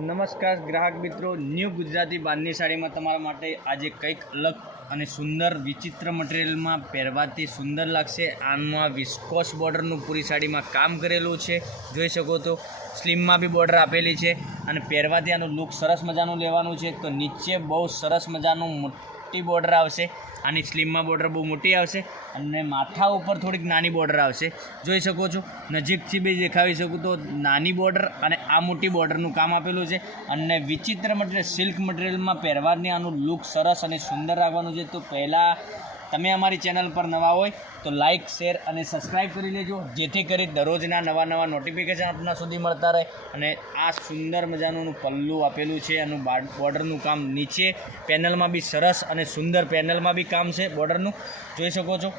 નમસ્કાર ગ્રાહક મિત્રો, ન્યૂ ગુજરાતી બાંધણી સાડીમાં તમારા માટે આજે કંઈક અલગ અને સુંદર વિચિત્ર મટીરિયલમાં પહેરવાથી સુંદર લાગશે. આમાં વિસ્કોસ બોર્ડરનું પૂરી સાડીમાં કામ કરેલું છે, જોઈ શકો તો. સ્લીમમાં બી બોર્ડર આપેલી છે અને પહેરવાથી આનું લુક સરસ મજાનું લેવાનું છે. તો નીચે બહુ સરસ મજાનું મોટી બોર્ડર આવશે. આની સ્લીમમાં બોર્ડર બહુ મોટી આવશે અને માથા ઉપર થોડીક નાની બોર્ડર આવશે, જોઈ શકો છો. નજીકથી બી દેખાવી શકું તો નાની બોર્ડર અને આ મોટી બોર્ડરનું કામ આપેલું છે. અને વિચિત્ર મટીરિયલ સિલ્ક મટીરિયલમાં પહેરવાથી આનું લુક સરસ અને સુંદર રાખવાનું છે. તો પહેલાં તમે અમારી ચેનલ પર નવા હોય તો લાઇક, શેર અને સબસ્ક્રાઈબ કરી લેજો, જેથી કરી દરરોજના નવા નોટિફિકેશન આપના સુધી મળતા રહે. અને આ સુંદર મજાનું પલ્લું આપેલું છે, આનું બોર્ડરનું કામ નીચે પેનલમાં બી સરસ અને સુંદર પેનલમાં બી કામ છે બોર્ડરનું, જોઈ શકો છો.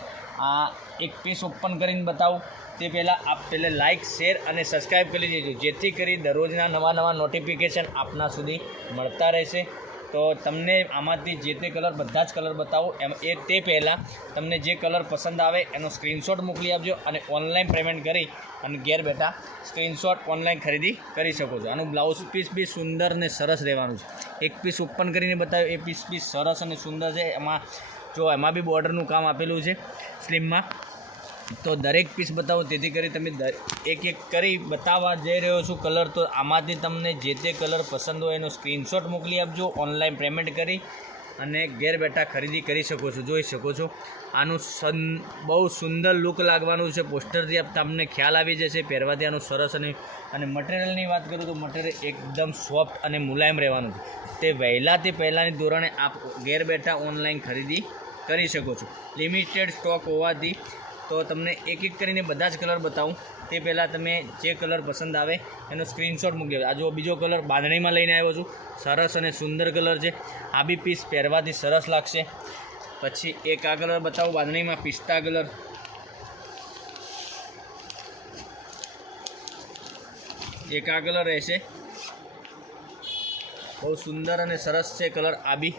આ એક પીસ ઓપન કરીને બતાવું તે પહેલાં લાઇક, શેર અને સબસ્ક્રાઈબ કરી દેજો, જેથી કરી દરરોજના નવા નોટિફિકેશન આપના સુધી મળતા રહેશે. તો તમને આમાંથી જે તે કલર, બધા જ કલર બતાવું તે પહેલાં તમને જે કલર પસંદ આવે એનો સ્ક્રીનશોટ મોકલી આપજો અને ઓનલાઈન પેમેન્ટ કરી અને ઘેર બેઠા સ્ક્રીનશોટ ઓનલાઈન ખરીદી કરી શકો છો. આનું બ્લાઉઝ પીસ બી સુંદર અને સરસ રહેવાનું છે. એક પીસ ઓપન કરીને બતાવ્યો, એ પીસ બી સરસ અને સુંદર છે. એમાં બી બોર્ડરનું કામ આપેલું છે સ્લીમમાં. તો દરેક પીસ બતાવો, તેથી કરી તમે એક કરી બતાવવા જઈ રહ્યો છું કલર. તો આમાંથી તમને જે તે કલર પસંદ હોય એનો સ્ક્રીનશોટ મોકલી આપજો, ઓનલાઈન પેમેન્ટ કરી અને ઘેર બેઠા ખરીદી કરી શકો છો, જોઈ શકો છો. આનું બહુ સુંદર લુક લાગવાનું છે. પોસ્ટરથી તમને ખ્યાલ આવી જશે પહેરવાથી આનું સરસ. અને મટીરિયલની વાત કરું તો મટીરિયલ એકદમ સોફ્ટ અને મુલાયમ રહેવાનું છે. તે પહેલાંની ધોરણે આપ ઘેર બેઠા ઓનલાઈન ખરીદી કરી શકો છો. લિમિટેડ સ્ટોક હોવાથી તો તમને એક કરીને બધા જ કલર બતાવું તે પહેલાં તમે જે કલર પસંદ આવે એનો સ્ક્રીનશોટ મૂકી દો. આ જો બીજો કલર બાંધણીમાં લઈને આવ્યો છું, સરસ અને સુંદર કલર છે. આ બી પીસ પહેરવાથી સરસ લાગશે. પછી એક આ કલર બતાવું બાંધણીમાં, પિસ્તા કલર. એક આ કલર રહેશે, બહુ સુંદર અને સરસ છે કલર આ બી.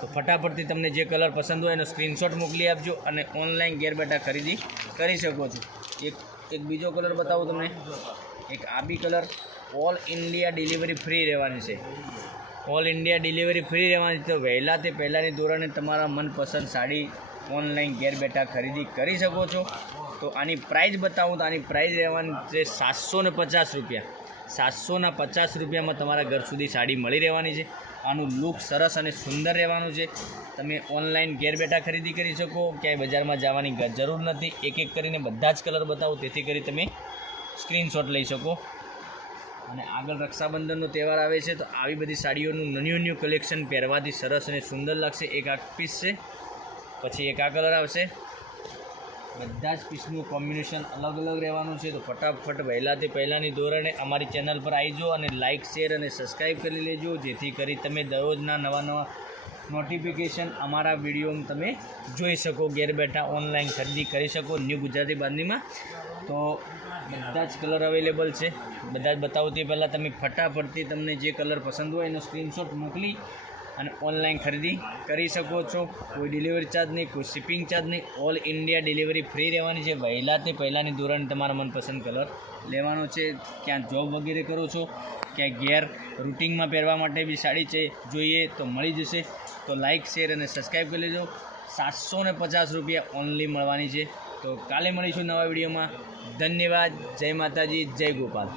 તો ફટાફટથી તમને જે કલર પસંદ હોય એનો સ્ક્રીનશોટ મોકલી આપજો અને ઓનલાઈન ઘેર બેઠા ખરીદી કરી શકો છો. એક બીજો કલર બતાવું તમને, એક આ બી colour. All India delivery free રહેવાની છે. ઓલ ઇન્ડિયા ડિલિવરી ફ્રી રહેવાની. તો તે પહેલાંની ધોરણે તમારા મનપસંદ સાડી ઓનલાઈન ઘેર બેઠા ખરીદી કરી શકો છો. તો આની પ્રાઇસ બતાવું તો આની પ્રાઇસ રહેવાની છે 750 રૂપિયા. 750 રૂપિયામાં તમારા ઘર સુધી સાડી મળી રહેવાની છે. આનું લુક સરસ અને સુંદર રહેવાનું છે. તમે ઓનલાઈન ઘેર બેઠા ખરીદી કરી શકો, ક્યાંય બજારમાં જવાની જરૂર નથી. એક કરીને બધા જ કલર બતાવું, તેથી કરી તમે સ્ક્રીનશોટ લઈ શકો. અને આગળ રક્ષાબંધનનો તહેવાર આવે છે, તો આવી બધી સાડીઓનું ન્યૂ કલેક્શન પહેરવાથી સરસ અને સુંદર લાગશે. એક આ પીસ છે, પછી એક આ કલર આવશે. બધા જ પીસનું કોમ્બિનેશન અલગ રહેવાનું છે. તો ફટાફટ પહેલાંની ધોરણે અમારી ચેનલ પર આવી જાઓ અને લાઇક, શેર અને સબસ્ક્રાઈબ કરી લેજો, જેથી કરી તમે દરરોજના નવા નોટિફિકેશન અમારા વિડીયોમાં તમે જોઈ શકો, ઘેર બેઠા ઓનલાઈન ખરીદી કરી શકો ન્યૂ ગુજરાતી બાંધણીમાં. તો બધા જ કલર અવેલેબલ છે, બધા જ બતાવું તે પહેલાં તમે ફટાફટથી તમને જે કલર પસંદ હોય એનો સ્ક્રીનશોટ મોકલી અને ઓનલાઈન ખરીદી કરી શકો છો. કોઈ ડિલિવરી ચાર્જ નહીં, કોઈ શિપિંગ ચાર્જ નહીં. ઓલ ઇન્ડિયા ડિલિવરી ફ્રી રહેવાની છે. પહેલાંની ધોરણે તમારા મનપસંદ કલર લેવાનો છે. ક્યાં જોબ વગેરે કરો છો, ક્યાં ઘેર રૂટિનમાં પહેરવા માટે બી સાડી જોઈએ તો મળી જશે. તો લાઇક, શેર અને સબસ્ક્રાઈબ કરી લેજો. 750 રૂપિયા ઓનલી મળવાની છે. તો કાલે મળીશું નવા વિડીયોમાં. ધન્યવાદ. જય માતાજી, જય ગોપાલ.